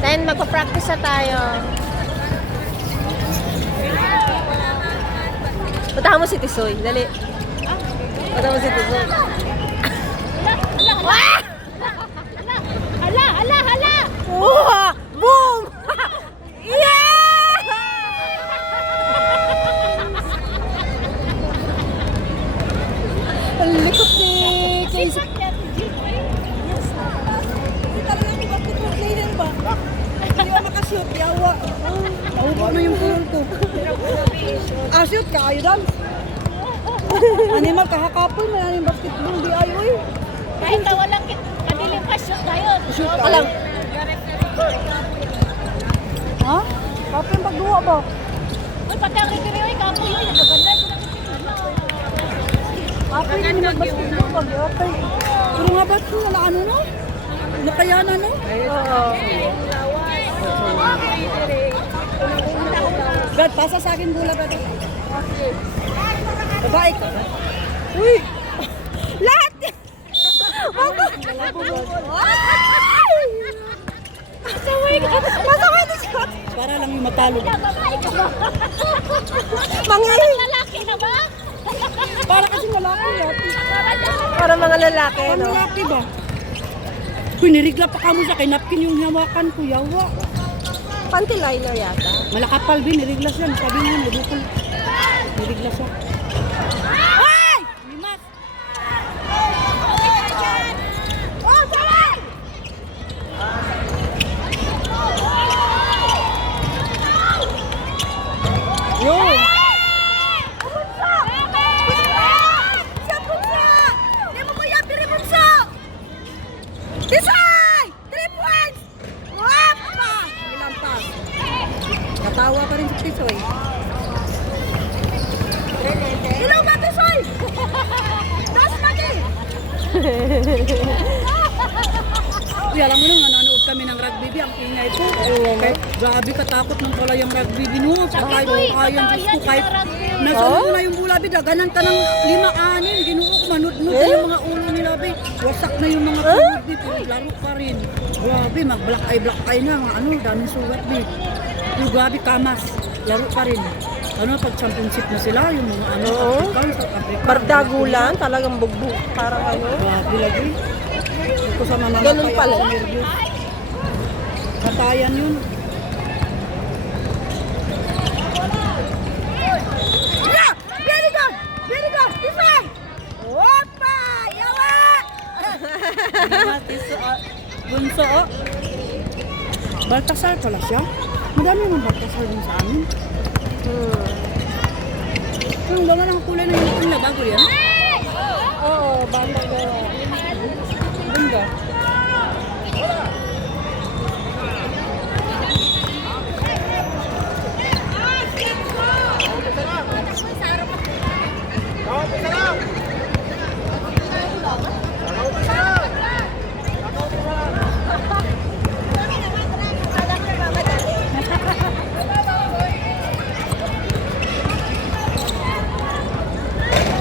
Then, magpa-practice na tayo. Puntahan mo si Tisoy. Dali. Puntahan mo si Tisoy. Hala! Wow! Boom! Yeah! Ang likot ni Casey. Hindi ako makashoot, yawa. Tawag na yung phone ko. Shoot ka, ayo dan. Animal kahakapon, may yung basketball, di ayo eh. Kahit na walang kadilim ka, shoot tayo. Shoot ka Alam. Ha? Kapo yung pagduwa ba? Uy, pati ang review ay kapo yun. Nagaganda ko lang. Kapo yung basketball, pag-iapay. Pero nga ba't kung ano no? Nakayanan no? Oo. Brad, pasa sa akin gula, Brad. Babae ka ba? Uy! Lahat! Masaway ka. Masaway na siya. Para lang yung matalo. Mangay. Lalaki na ba? Para kasi lalaki. Para mga lalaki, Para no? lalaki ba? Uy, nirigla pa ka mo sa kay napkin yung hawakan ko, yawa. Panty liner yata. Malakapal, bin, nirigla siya. Sabi niya, nabukol. Nirigla siya. Ay! Limas! Oh, sawan! Yo! Katawa pa rin si Tisoy. Hello, Matisoy! Das lagi! Uy, alam mo nung nanonood kami ng rugby, ang ingay po. Okay. Grabe katakot ng pala yung rugby. No, sa kahit kayan, Diyos ko, kahit nasa ulo na yung bulabi, daganan ka ng 5-6, ginuo ko, manudnud na yung mga ulo nila, be. Wasak na yung mga tulog, be. Pero laro pa rin. Grabe, mag-black eye na, mga ano, daming sugat, be. Pero grabe, kamas. Laro pa rin. Ano, pag championship na sila, yung mga ano, South Africa. Bardagulan, talagang bugbog. Parang ano. Grabe lagi. Ito sa mga Ganun pala. Katayan yun. Yeah! Very good! Very good! This way! Opa! Yawa! Bunso, oh. Baltasar pala siya. Madami naman Baltasar din sa amin. Yung ba ng kulay na yung bago yan? Oo, banda ko. Ganda.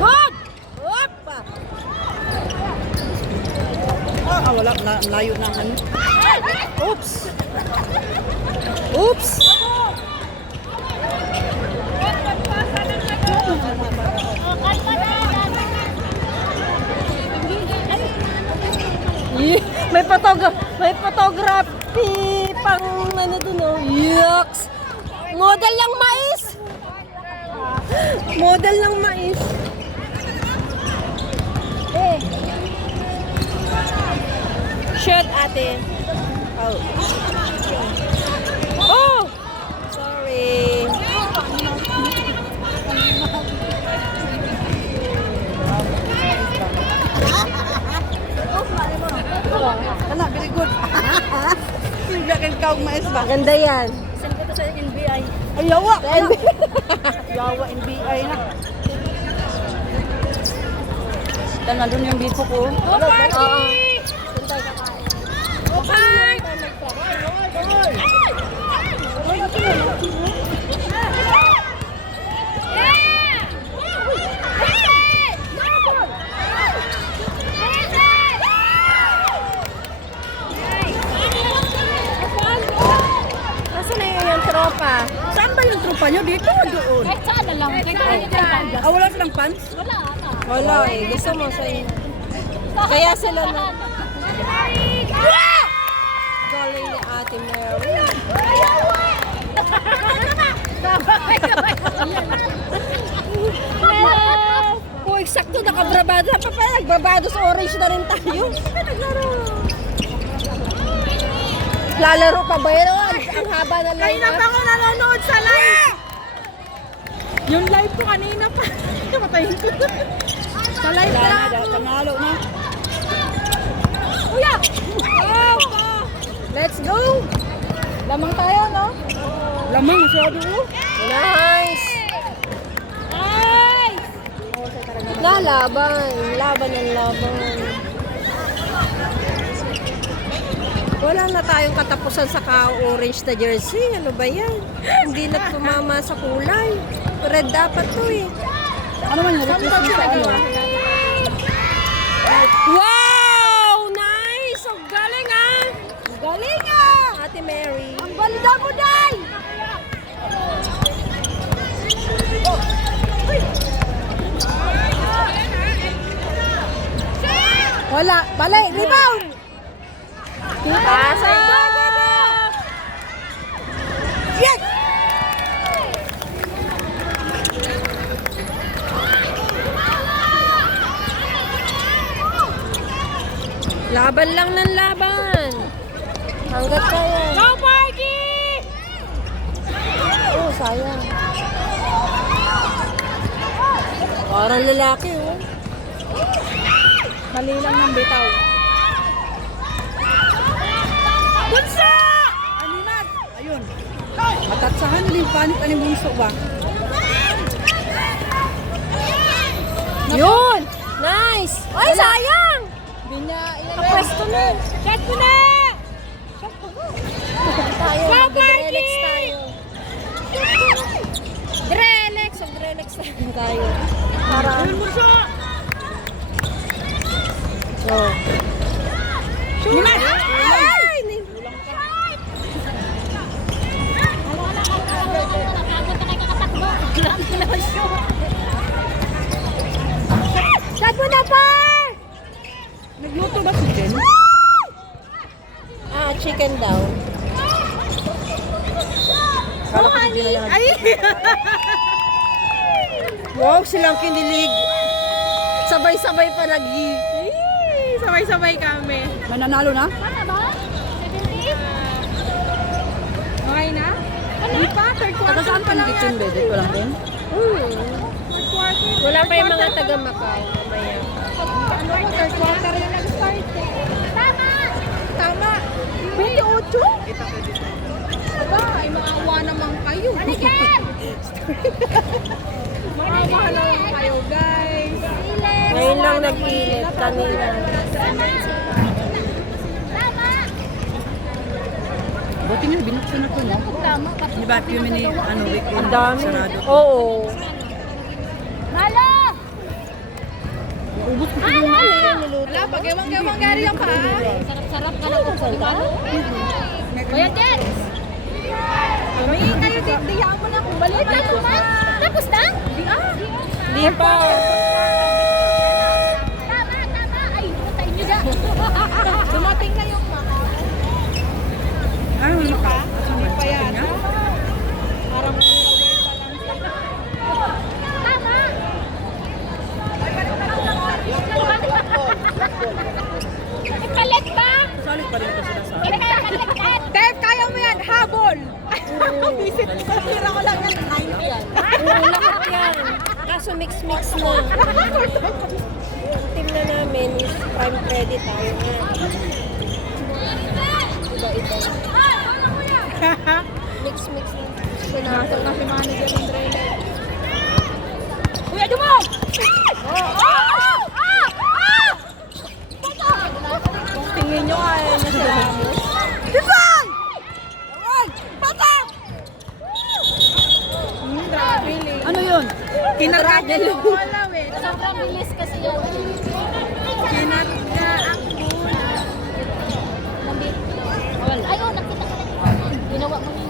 Good! Opa! Wala. Layo na ano. Oops! Oops! May photography pang ano dun, oh. Yucks! Model ng mais! Model ng mais. Shoot, ate. Oh. Oh! Sorry. Ano, very good. Yung black and cow mais ba? Ganda yan. Send ko to sa NBI. Ay, yawa! Yawa, NBI na. Ito na doon yung biko ko. Go party! Go party! tropa. Saan ba yung tropa nyo? Dito o doon? Kahit saan na lang. Kahit saan na lang. Wala silang pants? Wala. Wala eh. Gusto mo sa Kaya sila na... Galing ni Ate Mary. Oh, eksakto. Nakabrabado. Nagbabado sa orange na rin tayo. Lalaro pa ba yun? Ang haba na line Kanina pa ako nanonood sa live. Yung live ko kanina pa. Kamatayin ko. Sa live Wala na. na. Panalo na. Kuya! Let's go! Lamang tayo, no? Lamang masyado. Nice! Ay! Laban. Laban ang laban. Wala na tayong katapusan sa ka-orange na jersey. Ano ba yan? Hindi na tumama sa kulay. Red dapat to eh. Ano man yung request mo sa ano? Wow! Nice! Ang galing ah! Galing ah! Ate Mary. Ang balda mo, Day! Wala. Balay. Rebound! Pasok! Yes! Laban lang ng laban. Hanggat kaya. Go, Parky! Oh, sayang. Parang lalaki, oh. Mali lang ng bitaw. Bunsa! Animat! Ayun. Matatsahan na yung panit ang bunso ba? Yun! Nice! Ay, sayang! Kapwesto na. Shot ko na! Tayo, Wow, mag-relax Parky! tayo. Relax, mag-relax tayo. Para, Ayun bunso! oh. Animat! Ay! Shot mo na, Par! Nagluto ba si Jen? Ah, chicken daw. Kala ko hindi na yan. Ay! Wow, silang kinilig. Sabay-sabay pa nag-i. Sabay-sabay kami. Mananalo na? Ano ba? 70? Okay na? Ano pa? Third Taga quarter saan pa pa lang nag-team yan. bedet? Walang rin? Third quarter. Wala pa yung mga taga Macau. Mamaya. Ano ko? Third quarter yung nag-start eh. Tama! Tama! 28? Aba, ay maawa naman kayo. Manager! Maawa naman kayo, guys. Ngayon lang nag-ilit kanina. Buti nga, binuksan na to, no? Tama. Di ba, few minutes, ano, weekend, Ang dami. sarado. Oo. Malo! Ubus ko Ano yan niluto? Wala, pag ewang-ewang gari lang pa. Sarap-sarap ka lang kung Kuya Jens! May tayo dito, diyan mo na kung balik. Tapos na? Hindi pa. Tama. Ay, sa inyo dyan. Dumating na yung mga. Ano, ano pa? Hindi pa yan. Parang away pa lang. Tama! Ipalit ba? Salit pa rin ito sila sa Dave, kaya mo yan. Habol. Sasira ko lang yan. Oo, lahat yan. Kaso mix-mix na. Yung team na namin is prime credit tayo nga. Iba-iba. Mix-mix na. Pinasok na si manager ng Drele. Kuya, dumog! Tingin nyo kaya na si Ramos. Defon! Patak! Grabe, Ano yun? Kinarga niya yung wala eh. Sobrang bilis kasi yan. Kinarga ang muna. Ay, oh, nakita ko na. Ginawa mo yun.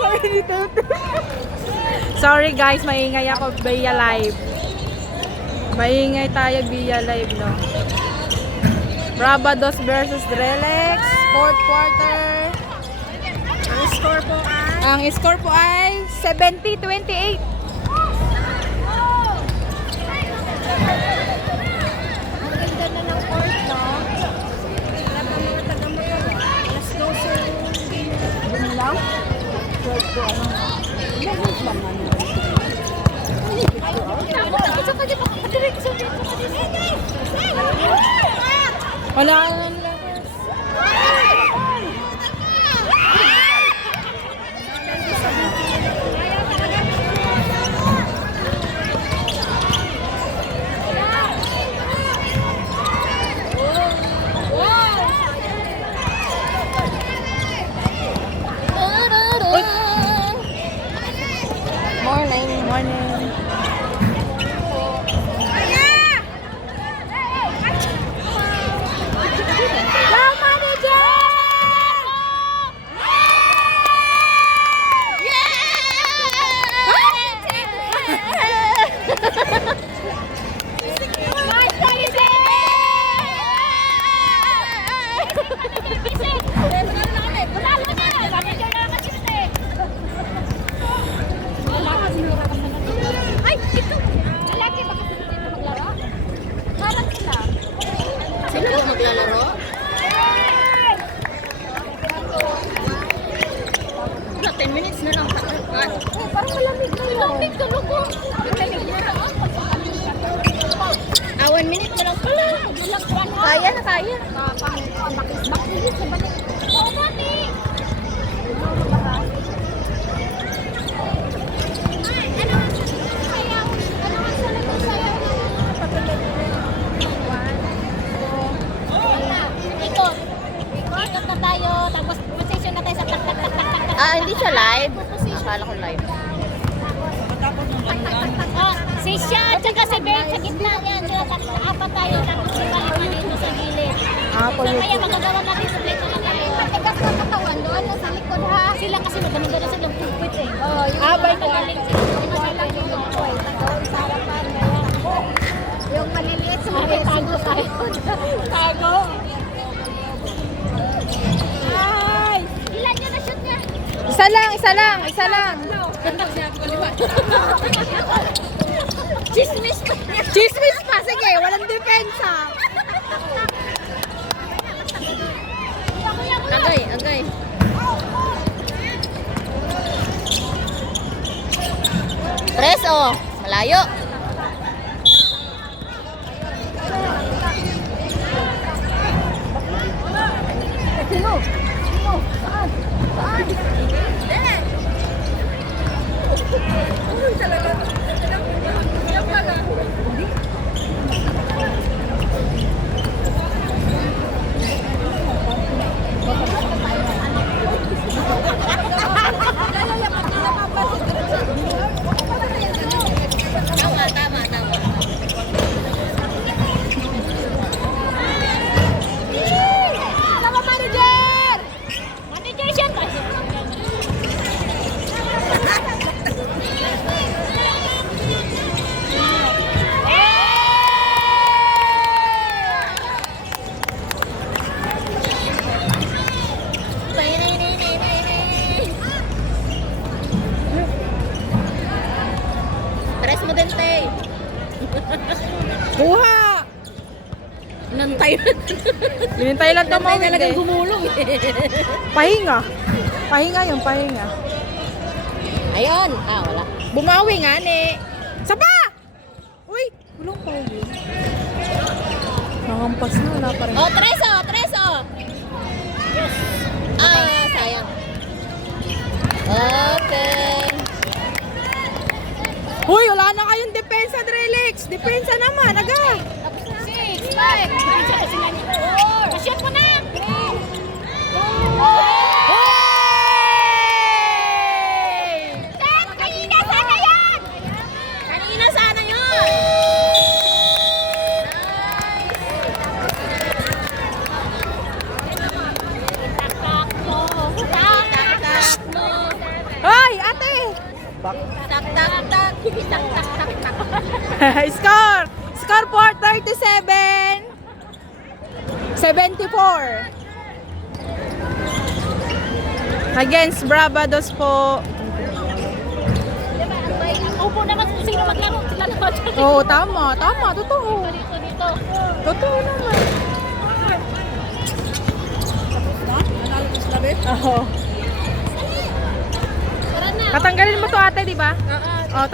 sabi ni Tete. Sorry guys, maingay ako via live. Maingay tayo via live, no? Bravados versus Drelex, fourth quarter. Ang score po ay 70-28. Ganda na ng court, no? Wala. Morning. Ay, ito! Lalaki ba kasi dito maglaro? Parang sila. Sino ba maglalaro? Wala, 10 minutes na lang. Oh, parang malamig na yun. Malamig ka, loko. Malamig na lang. 1 minute na lang pala. Kaya na, kaya. Makilit sa balik. Oo, mami! Ikot na tayo, tapos position na tayo sa tak. Hindi siya live. Akala ko live. Si Sha, tsaka si Bert sa gitna yan. Sila apat tayo, tapos si Palima dito sa gilid. Ako So, kaya magagawa natin sa plate na tayo. Patigas na katawan doon, sa likod ha. Sila kasi maganda na silang pulpit eh. Oo, yung Abay ko. magaling sila. Sa harapan, yung maliliit sa mga tago tayo. Tago. Ay! Ilan yun na shoot niya? Isa lang. Chismis pa niya. Chismis pa, sige, walang depensa. Agay. Tres, oh. Malayo. Tama. Tama, manager! Manager siya. Tres mo din, te. Kuha. Nantay. Hinintay lang tumawid talagang eh. gumulong eh. Pahinga. Pahinga. Ayun. Wala. Bumawi nga, ne. Sapa! Uy, walang pauwi. Nangampas na, wala pa rin. Oh, tres, oh. Sayang. Okay. Uy, wala na kayong depensa, Drelex. Depensa naman, aga. 6, 5. Shoot mo na! 3, 2, Kanina sana yan! Kanina sana yun. Tak mo! Tak mo! Ah! Back. Tak, tak, tak. Tak, tak, tak, tak. Score! Score for 37. 74. Against Bravados po. Diba, ang upo naman kung sino maglaro. Sila naman. Oo, tama. Tama. Totoo. Dito. Totoo naman. Nanalo ko sa labi. Oo. Tara na. Tatanggalin mo to ate, di ba? Oo. Oh,